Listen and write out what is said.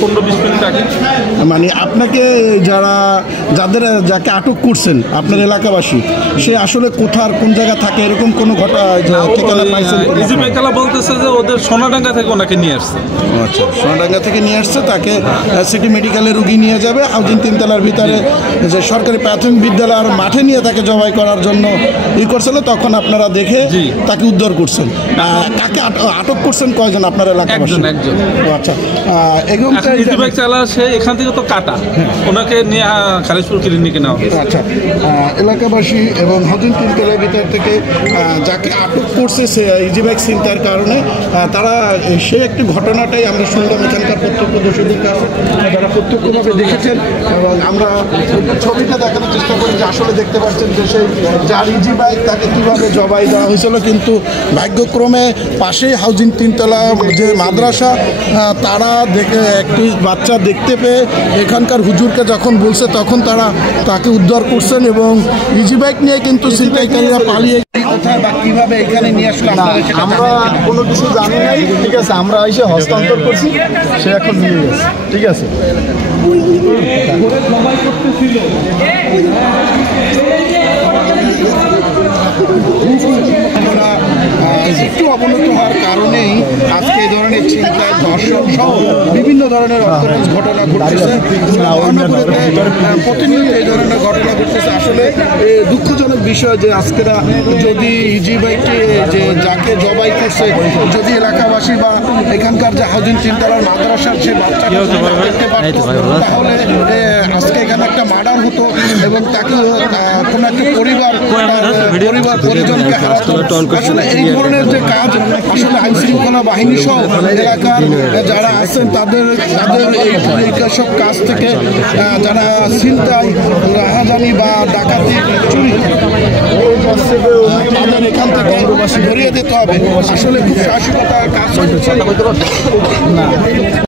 15-20 minute আগে। মানে আপনাকে যাকে আটক করছেন আপনার এলাকাবাসী, সে আসলে কোন জায়গা থাকে এরকম কোনো ঠিকানা পাইছেন? ইজিবাই খেলা বলতেছে যে ওদের সোনাডাঙ্গা থেকে ওনাকে নিয়ে আসছে। আচ্ছা, সোনাডাঙ্গা থেকে নিয়ে আসছে, তাকে সিটি মেডিকেলে রুগী নিয়ে যাবে। হাউজিং 3 তলার ভিতরে যে সরকারি প্রাথমিক বিদ্যালয়ের মাঠে নিয়ে তাকে জবাই করার জন্য করছিল, তখন আপনারা দেখে তাকে উদ্ধার করছেন। কাকে আটক করছেন কয়জন আপনার এলাকাবাসী? একজন। আচ্ছা, ইজিবাই চালা সে এখান থেকে তো কাটা, ওনাকে নিয়ে খালিশপুর ক্লিনিকে নেওয়া। আচ্ছা, এলাকাবাসী এবং হাউজিং 3 তলার ভিতর থেকে যাকে আটক করছে সে ইজিবাইক ছিনতাইয়ের কারণে, তারা সেই একটি ঘটনাটাই আমরা শুনলাম এখানকার প্রত্যক্ষদর্শীদের কাছে, যারা প্রত্যক্ষভাবে দেখেছেন। এবং আমরা ছবিটা দেখানোর চেষ্টা করি যে আসলে দেখতে পাচ্ছেন যে সেই যার ইজিবাইক তাকে কীভাবে জবাই দেওয়া হয়েছিল। কিন্তু ভাগ্যক্রমে পাশেই হাউজিং 3 তলা যে মাদ্রাসা, তারা একটি বাচ্চা দেখতে পেয়ে এখানকার হুজুরকে যখন বলছে তখন তারা তাকে উদ্ধার করছেন। এবং ইজিবাইক নিয়ে কিন্তু ছিনতাইকারীরা পালিয়ে কোথায় বা কীভাবে এখানে নিয়ে আসলে আমরা কোনো কিছু জানি নাই। ঠিক আছে, আমরা এসে হস্তান্তর করছি, সে এখন নিয়ে গেছে। ঠিক আছে, একটু অবনত হওয়ার কারণেই আজকে এই ধরনের ছিনতাই, ধর্ষণ সহ বিভিন্ন ধরনের অর্থনৈতিক ঘটনা ঘটতেছে। প্রতিনিয়ত এই ধরনের ঘটনা ঘটতেছে। আসলে দুঃখজনক বিষয় যে আজকেরা যদি ইজিবাইককে যে যাকে জবাই করছে, যদি এলাকাবাসী বা এখানকার যে হাউজিং 3 তলার মাদ্রাসার সে বাচ্চাকে দেখতে পারত, তাহলে আজকে এখানে একটা মার্ডার হতো এবং তাকে কোনো একটা পরিজনকে হারাতো। আসলে এই ধরনের যে কাজ, আসলে আইন শৃঙ্খলা বাহিনী সহ এলাকার যারা আছেন তাদের সব কাজ থেকে যারা ছিনতাই, রাহাজানি বা ডাকাতি, চুরি, তাদের এখান থেকে ধরিয়ে দিতে হবে। আসলে খুব সাহসিকতার কাজ।